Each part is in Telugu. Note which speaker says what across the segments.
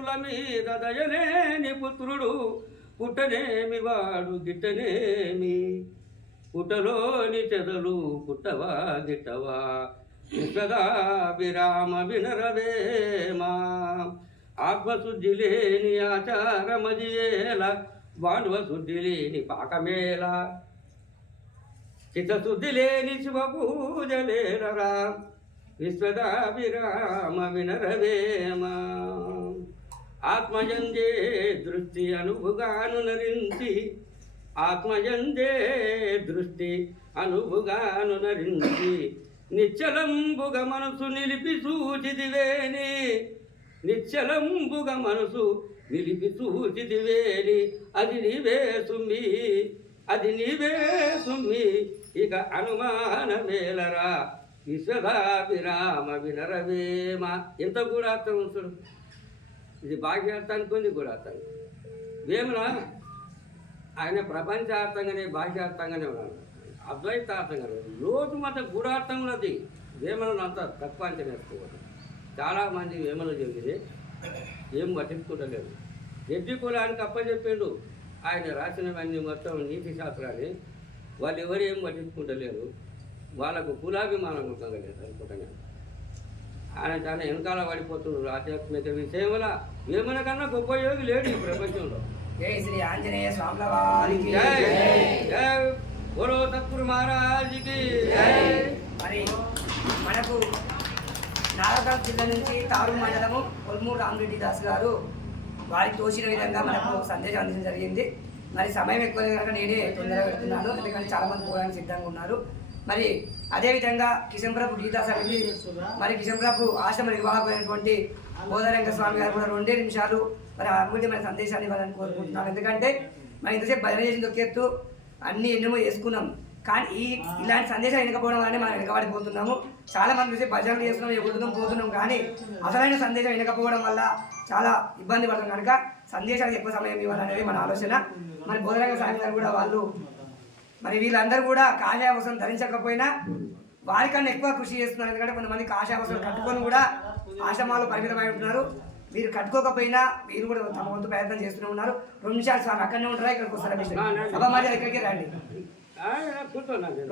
Speaker 1: పుత్రుల మీద దయలేని పుత్రుడు పుట్టనేమి వాడు గిట్టనేమి పుటలోని చెదలు పుట్టవా గిట్టవా విశ్వదా విరామ వినరవేమా ఆత్మశుద్ధి లేని ఆచారమది ఏల వాణువ శుద్ధి లేని పాకమేళ చిత్తశుద్ధి లేని విశ్వదా విశ్వదాభిరామ వినరవేమా ఆత్మజందే దృష్టి అనుభుగాను నరించి ఆత్మజందే దృష్టి అనుభుగాను నరించి నిశ్చలంబుగ మనసు నిలిపి సూచిదివేని నిశ్చలంబుగ మనసు నిలిపి సూచిదివేని అది నీవే సుమ్మి అది నీవే సుమ్మి ఇక అనుమానమేలరా విశ్వదా విరామ వినరవేమ ఇంత కూడా అర్థం ఇది బాహ్యార్థానికి ఉంది గుడార్థానికి వేమన ఆయన ప్రపంచార్థంగానే బాహ్యార్థంగానే ఉన్నాడు అద్వైతార్థంగానే లోతు మత అది వేమలను అంత తక్కువ చాలా చాలామంది వేమలు చెప్పింది ఏం పట్టించుకుంటలేదు రెడ్డి కులానికి అప్పచెప్పిండు ఆయన రాసినవన్నీ మొత్తం నీతి శాస్త్రాన్ని వాళ్ళు ఎవరు ఏం పట్టించుకుంటలేరు వాళ్ళకు కులాభిమానం ఉంటుంది లేదు ఆయన చాలా వెనకాల పడిపోతున్నారు ఆధ్యాత్మిక విషయముల వేమన కన్నా గొప్ప యోగి లేడు ఈ ప్రపంచంలో
Speaker 2: శ్రీ ఆంజనేయ
Speaker 3: మహారాజుకి
Speaker 4: మనకు నారకాల జిల్లా నుంచి తారు మండలము కొల్మూరు రామరెడ్డి దాస్ గారు వారికి తోచిన విధంగా మనకు సందేశం అందించడం జరిగింది మరి సమయం ఎక్కువ కనుక నేనే తొందరగా పెడుతున్నాను ఎందుకంటే చాలామంది పోవడానికి సిద్ధంగా ఉన్నారు మరి అదేవిధంగా ప్రభు గీతా సమితి మరి ప్రభు ఆశ్రమ నిర్వాహకులైనటువంటి బోధరంగ స్వామి గారు కూడా రెండే నిమిషాలు మరి అమూల్యమైన సందేశాన్ని ఇవ్వాలని కోరుకుంటున్నాను ఎందుకంటే మనం ఇంతసేపు భజన చేసిన దొక్కేత్తు అన్ని ఎన్నో వేసుకున్నాం కానీ ఈ ఇలాంటి సందేశాలు వినకపోవడం వల్లనే మనం వెనకబడిపోతున్నాము చాలా మంది చూసి భజనలు చేస్తున్నాం ఎగురుతున్నాం పోతున్నాం కానీ అసలైన సందేశం వినకపోవడం వల్ల చాలా ఇబ్బంది పడుతుంది కనుక సందేశాలు ఎక్కువ సమయం ఇవ్వాలనేది మన ఆలోచన మరి బోధరంగ స్వామి గారు కూడా వాళ్ళు మరి వీళ్ళందరూ కూడా కాషాయవసం ధరించకపోయినా వారికన్నా ఎక్కువ కృషి చేస్తున్నారు ఎందుకంటే కాషాయ ఆశావసరం కట్టుకొని కూడా ఆశ్రమాలు పరిమితమై ఉంటున్నారు మీరు కట్టుకోకపోయినా మీరు కూడా తమ వంతు ప్రయత్నం చేస్తూనే ఉన్నారు రెండు నిమిషాలు సార్ అక్కడనే ఉంటారా ఇక్కడికి వస్తారా సభ మరి ఇక్కడికి రండి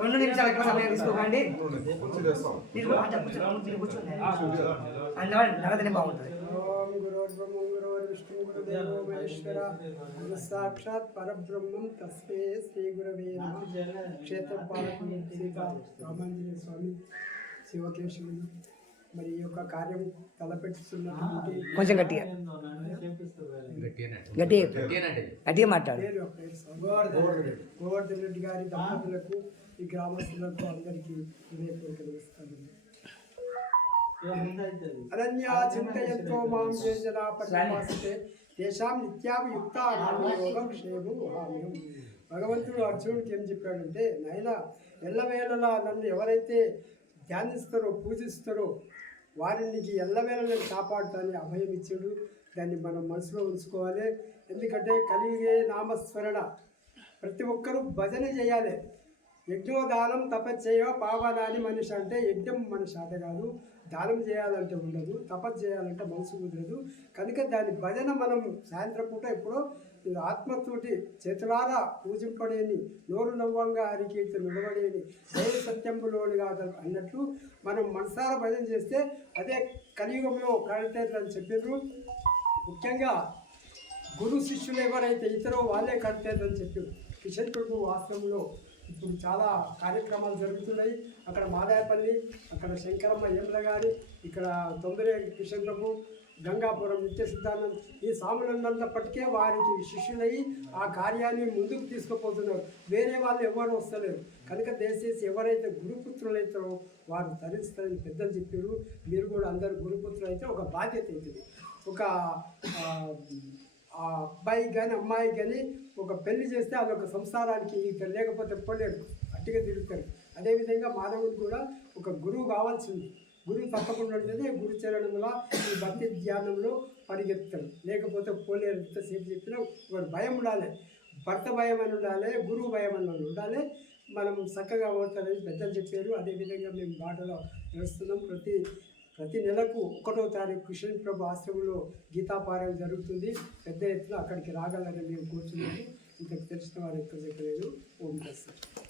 Speaker 4: రెండు నిమిషాలు ఎక్కువ సమయం తీసుకోకండి మీరు కూర్చోండి అందువల్ల నడదనే బాగుంటుంది
Speaker 5: ఓం గురోర్బ్రహ్మం గురోర్విష్ణు గురుదేవో మహేశ్వర సాక్షాత్ పరబ్రహ్మం తస్మే శ్రీ గురవే నమ క్షేత్రపాలకులు రామాంజనేయ స్వామి శివకేశవులు మరి ఈ యొక్క కార్యం తలపెట్టుతున్నటువంటి
Speaker 4: కొంచెం గట్టిగా గట్టిగా మాట్లాడు
Speaker 5: గోవర్ధన్ రెడ్డి గారి దంపతులకు ఈ గ్రామస్తులకు అందరికీ హృదయపూర్వక నమస్కారం अनन्या चिन्तयन्तो मां భగవంతుడు అర్జునుడికి ఏం చెప్పాడంటే నాయన ఎల్లవేళలా నన్ను ఎవరైతే ధ్యానిస్తారో పూజిస్తారో వారిని ఎల్లవేళ నేను కాపాడటానికి అభయం ఇచ్చాడు దాన్ని మనం మనసులో ఉంచుకోవాలి ఎందుకంటే కలిగే నామస్మరణ ప్రతి ఒక్కరూ భజన చేయాలి యజ్ఞోదానం తపస్సేవ పావదాని మనిషి అంటే యజ్ఞం మనిషి ఆట కాదు దానం చేయాలంటే ఉండదు తపస్సు చేయాలంటే మనసు కుదరదు కనుక దాని భజన మనం సాయంత్రం పూట ఎప్పుడో ఆత్మతోటి చేతులారా పూజింపడేని నోరు నవ్వంగా హరికీర్తి నిలబడేని దైవ సత్యంలోని కాదు అన్నట్లు మనం మనసార భజన చేస్తే అదే కలియుగంలో కడతేట్లు అని చెప్పారు ముఖ్యంగా గురు శిష్యులు ఎవరైతే ఇతరో వాళ్ళే కడతేట్లు అని చెప్పారు కిషన్ ప్రభు ఆశ్రమంలో ఇప్పుడు చాలా కార్యక్రమాలు జరుగుతున్నాయి అక్కడ మాదాయపల్లి అక్కడ శంకరమ్మ ఏమల గారి ఇక్కడ తొందరే కిషన్ ప్రభు గంగాపురం నిత్య సిద్ధాంతం ఈ సాములున్నప్పటికే వారికి శిష్యులయ్యి ఆ కార్యాన్ని ముందుకు తీసుకుపోతున్నారు వేరే వాళ్ళు ఎవరు వస్తలేరు కనుక దయచేసి ఎవరైతే గురుపుత్రులైతారో వారు తరిస్తారని పెద్దలు చెప్పారు మీరు కూడా అందరు గురుపుత్రులు అయితే ఒక బాధ్యత అవుతుంది ఒక అబ్బాయి కానీ అమ్మాయి కానీ ఒక పెళ్లి చేస్తే అదొక సంసారానికి ఇక్కడ లేకపోతే పోలేరు అట్టిగా తిరుగుతారు అదేవిధంగా మాధవుడు కూడా ఒక గురువు కావాల్సింది గురువు తప్పకుండా ఉంటుంది గురు చరణంలో ఈ భక్తి ధ్యానంలో పరిగెత్తాడు లేకపోతే పోలేరు ఎంతసేపు చెప్పినా వాడు భయం ఉండాలి భర్త భయం అని ఉండాలి గురువు భయం అని ఉండాలి మనం చక్కగా ఓడతారని పెద్దలు చెప్పారు అదేవిధంగా మేము బాటలో నడుస్తున్నాం ప్రతి ప్రతి నెలకు ఒకటో తారీఖు కృష్ణ ప్రభు ఆశ్రమంలో గీతాపారాయణ జరుగుతుంది పెద్ద ఎత్తున అక్కడికి రాగలరని మేము కోరుతున్నాము ఇంతకు తెలిసిన వారు ఎక్కడ చెప్పలేదు ఓం సార్